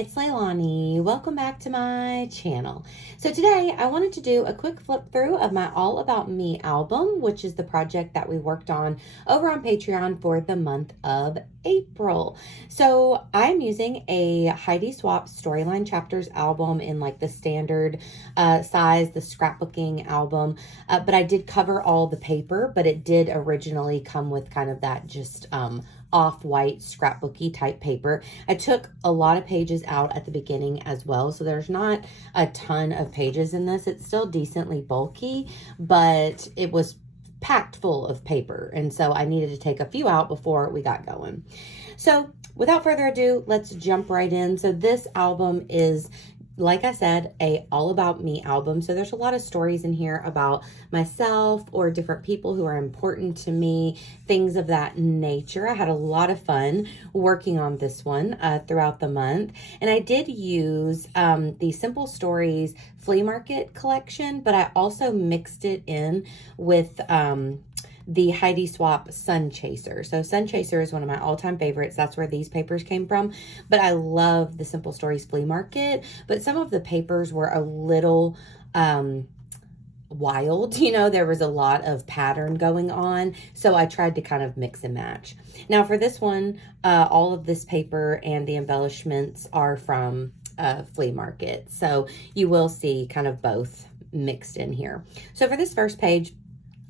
it's Leilani. Welcome back to my channel. So today I wanted to do a quick flip through of my All About Me album, which is the project that we worked on over on Patreon for the month of April. So I'm using a Heidi Swapp Storyline Chapters album in like the standard size, the scrapbooking album, but I did cover all the paper, but it did originally come with kind of that just off-white scrapbooky type paper. I took a lot of pages out at the beginning as well, so there's not a ton of pages in this. It's still decently bulky, but it was packed full of paper, and so I needed to take a few out before we got going. So without further ado, let's jump right in. So this album is, like I said, a All About Me album. So there's a lot of stories in here about myself or different people who are important to me, things of that nature. I had a lot of fun working on this one throughout the month. And I did use the Simple Stories flea market collection, but I also mixed it in with the Heidi Swapp Sun Chaser. So Sun Chaser is one of my all-time favorites. That's where these papers came from. But I love the Simple Stories Flea Market. But some of the papers were a little wild. You know, there was a lot of pattern going on. So I tried to kind of mix and match. Now for this one, all of this paper and the embellishments are from flea market. So you will see kind of both mixed in here. So for this first page,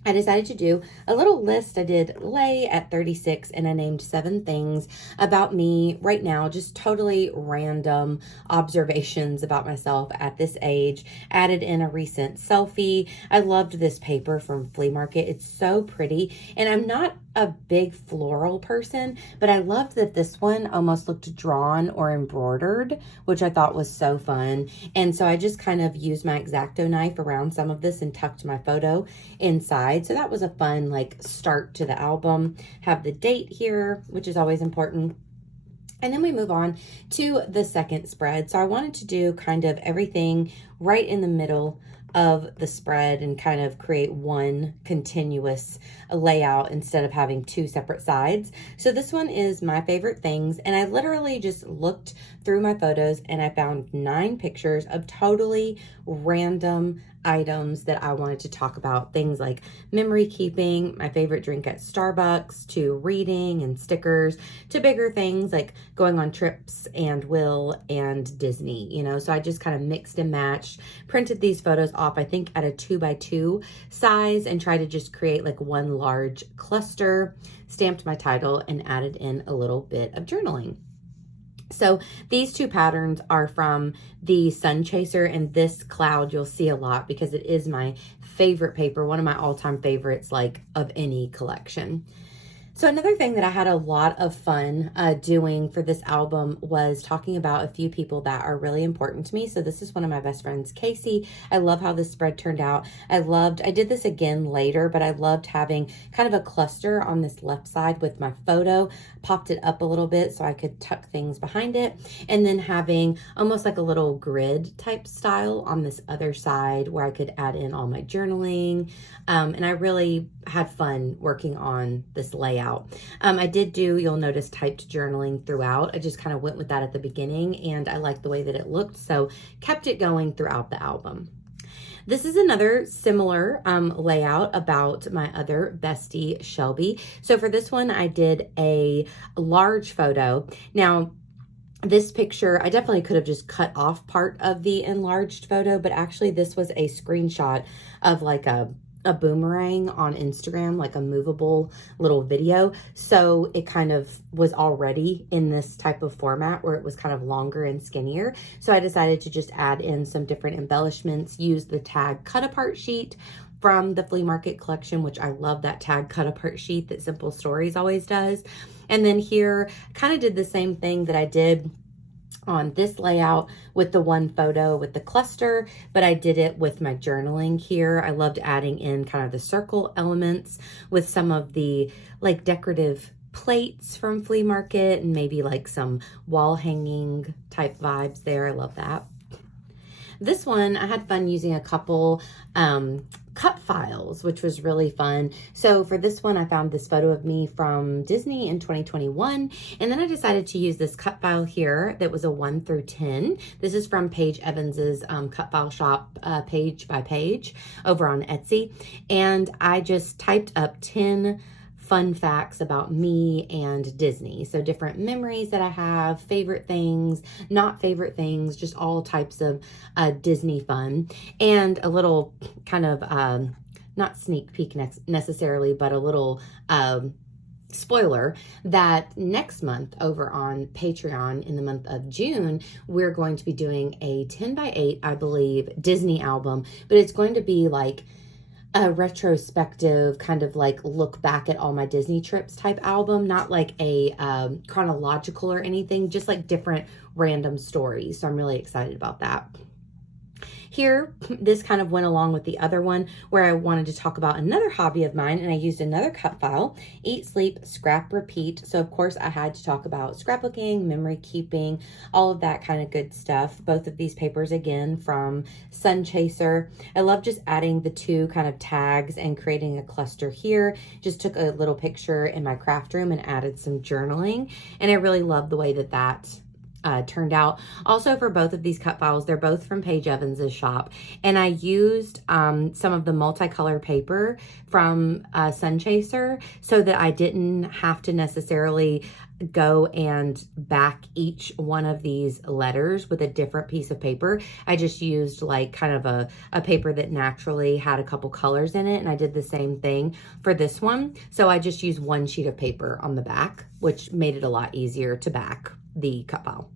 I decided to do a little list. I did lay at 36 and I named 7 things about me right now, just totally random observations about myself at this age. Added in a recent selfie. I loved this paper from Flea Market. It's so pretty, and I'm not a big floral person, but I loved that this one almost looked drawn or embroidered, which I thought was so fun. And so I just kind of used my X-Acto knife around some of this and tucked my photo inside. So that was a fun like start to the album. Have the date here, which is always important. And then we move on to the second spread. So I wanted to do kind of everything right in the middle of the spread and kind of create one continuous layout instead of having 2 separate sides. So this one is my favorite things, and I literally just looked through my photos and I found 9 pictures of totally random items that I wanted to talk about. Things like memory keeping, my favorite drink at Starbucks, to reading and stickers, to bigger things like going on trips and Will and Disney, you know. So I just kind of mixed and matched, printed these photos off, I think at a 2x2 size, and tried to just create like one large cluster, stamped my title, and added in a little bit of journaling. So these 2 patterns are from the Sun Chaser, and this cloud you'll see a lot because it is my favorite paper, one of my all-time favorites like of any collection. So another thing that I had a lot of fun doing for this album was talking about a few people that are really important to me. So this is one of my best friends, Casey. I love how this spread turned out. I did this again later, but I loved having kind of a cluster on this left side with my photo, popped it up a little bit so I could tuck things behind it, and then having almost like a little grid type style on this other side where I could add in all my journaling. And I really had fun working on this layout. I did do, you'll notice, typed journaling throughout. I just kind of went with that at the beginning, and I liked the way that it looked, so kept it going throughout the album. This is another similar layout about my other bestie, Shelby. So for this one, I did a large photo. Now, this picture, I definitely could have just cut off part of the enlarged photo, but actually this was a screenshot of like a boomerang on Instagram, like a movable little video. So it kind of was already in this type of format where it was kind of longer and skinnier. So I decided to just add in some different embellishments, use the tag cut apart sheet from the Flea Market collection, which I love that tag cut apart sheet that Simple Stories always does. And then here, kind of did the same thing that I did on this layout with the one photo with the cluster, but I did it with my journaling here. I loved adding in kind of the circle elements with some of the like decorative plates from Flea Market and maybe like some wall hanging type vibes there. I love that. This one, I had fun using a couple cut files, which was really fun. So for this one, I found this photo of me from Disney in 2021. And then I decided to use this cut file here that was a 1 through 10. This is from Paige Evans's cut file shop, page by page over on Etsy. And I just typed up 10 fun facts about me and Disney. So different memories that I have, favorite things, not favorite things, just all types of Disney fun. And a little kind of, not sneak peek necessarily, but a little spoiler that next month over on Patreon in the month of June, we're going to be doing a 10 by 8, I believe, Disney album, but it's going to be like a retrospective kind of like look back at all my Disney trips type album, not like a chronological or anything, just like different random stories. So I'm really excited about that. Here, this kind of went along with the other one where I wanted to talk about another hobby of mine, and I used another cut file, Eat, Sleep, Scrap, Repeat. So of course I had to talk about scrapbooking, memory keeping, all of that kind of good stuff. Both of these papers again from Sun Chaser. I love just adding the two kind of tags and creating a cluster here. Just took a little picture in my craft room and added some journaling, and I really love the way that that turned out. Also for both of these cut files, they're both from Paige Evans's shop, and I used some of the multicolor paper from Sun Chaser so that I didn't have to necessarily go and back each one of these letters with a different piece of paper. I just used like kind of a paper that naturally had a couple colors in it, and I did the same thing for this one. So I just used one sheet of paper on the back, which made it a lot easier to back the cut file.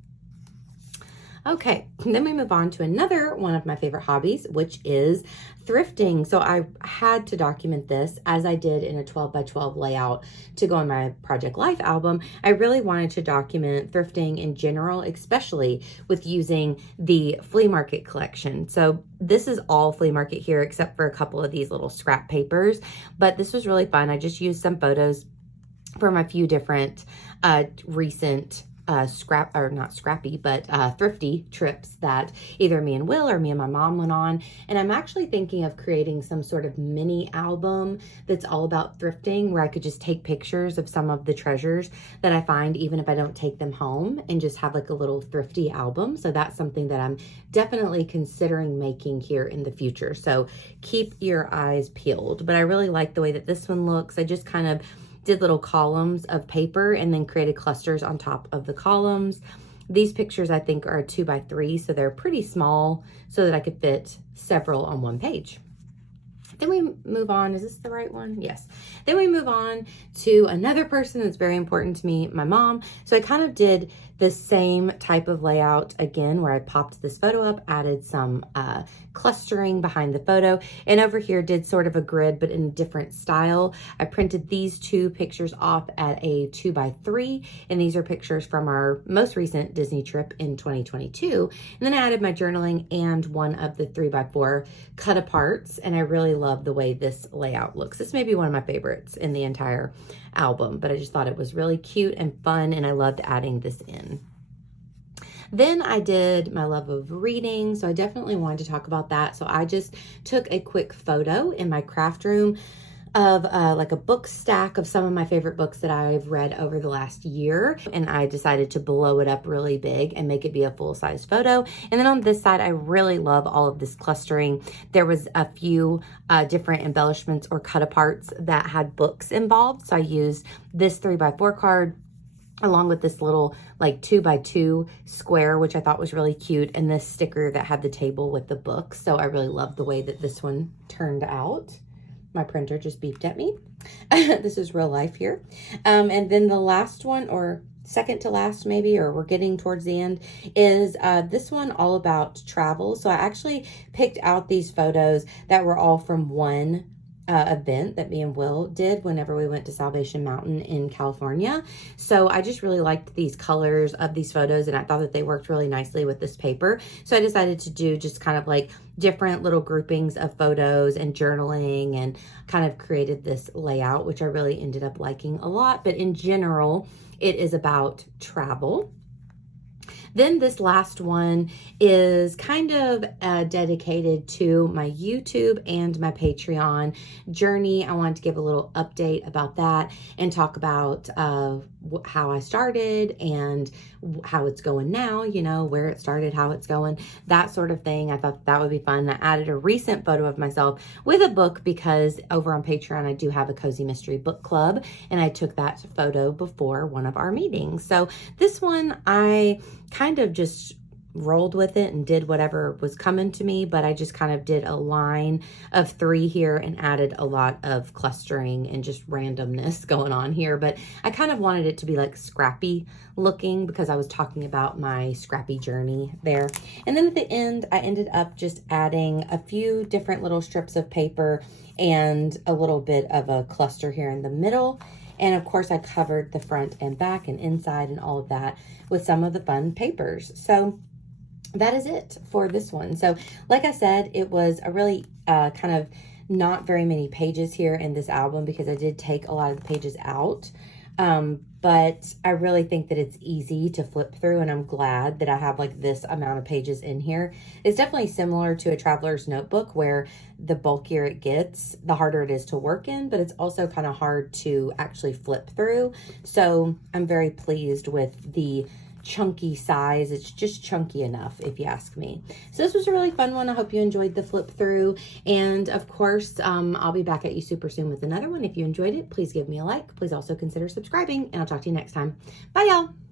Okay, then we move on to another one of my favorite hobbies, which is thrifting. So I had to document this as I did in a 12 by 12 layout to go in my Project Life album. I really wanted to document thrifting in general, especially with using the flea market collection. So this is all flea market here, except for a couple of these little scrap papers, but this was really fun. I just used some photos from a few different recent thrifty trips that either me and Will or me and my mom went on. And I'm actually thinking of creating some sort of mini album that's all about thrifting, where I could just take pictures of some of the treasures that I find, even if I don't take them home, and just have like a little thrifty album. So that's something that I'm definitely considering making here in the future. So keep your eyes peeled. But I really like the way that this one looks. I just kind of did little columns of paper and then created clusters on top of the columns. These pictures I think are 2 by 3, so they're pretty small so that I could fit several on one page. Then we move on, is this the right one? Yes. Then we move on to another person that's very important to me, my mom. So I kind of did the same type of layout again, where I popped this photo up, added some clustering behind the photo, and over here did sort of a grid, but in a different style. I printed these two pictures off at a 2 by 3, and these are pictures from our most recent Disney trip in 2022. And then I added my journaling and one of the 3 by 4 cut aparts, and I really love the way this layout looks. This may be one of my favorites in the entire album, but I just thought it was really cute and fun, and I loved adding this in. Then I did my love of reading, so I definitely wanted to talk about that. So I just took a quick photo in my craft room of like a book stack of some of my favorite books that I've read over the last year, and I decided to blow it up really big and make it be a full-size photo. And then on this side, I really love all of this clustering. There was a few different embellishments or cut aparts that had books involved, so I used this 3 by 4 card along with this little like 2 by 2 square, which I thought was really cute, and this sticker that had the table with the books. So I really love the way that this one turned out. My printer just beeped at me. This is real life here. And then the last one, or second to last maybe, or we're getting towards the end, is this one all about travel. So I actually picked out these photos that were all from one event that me and Will did whenever we went to Salvation Mountain in California. So I just really liked these colors of these photos, and I thought that they worked really nicely with this paper. So I decided to do just kind of like different little groupings of photos and journaling, and kind of created this layout, which I really ended up liking a lot. But in general, it is about travel. Then this last one is kind of dedicated to my YouTube and my Patreon journey. I wanted to give a little update about that and talk about how I started and how it's going now, you know, where it started, how it's going, that sort of thing. I thought that would be fun. I added a recent photo of myself with a book because over on Patreon, I do have a Cozy Mystery Book Club, and I took that photo before one of our meetings. So this one, I kind of just rolled with it and did whatever was coming to me, but I just kind of did a line of 3 here and added a lot of clustering and just randomness going on here. But I kind of wanted it to be like scrappy looking because I was talking about my scrappy journey there. And then at the end, I ended up just adding a few different little strips of paper and a little bit of a cluster here in the middle. And of course, I covered the front and back and inside and all of that with some of the fun papers. So that is it for this one. So like I said, it was a really kind of not very many pages here in this album because I did take a lot of the pages out. But I really think that it's easy to flip through, and I'm glad that I have like this amount of pages in here. It's definitely similar to a traveler's notebook where the bulkier it gets, the harder it is to work in, but it's also kind of hard to actually flip through. So I'm very pleased with the chunky size. It's just chunky enough, if you ask me. So this was a really fun one. I hope you enjoyed the flip through, and of course I'll be back at you super soon with another one. If you enjoyed it, please give me a like. Please also consider subscribing, and I'll talk to you next time. Bye, y'all.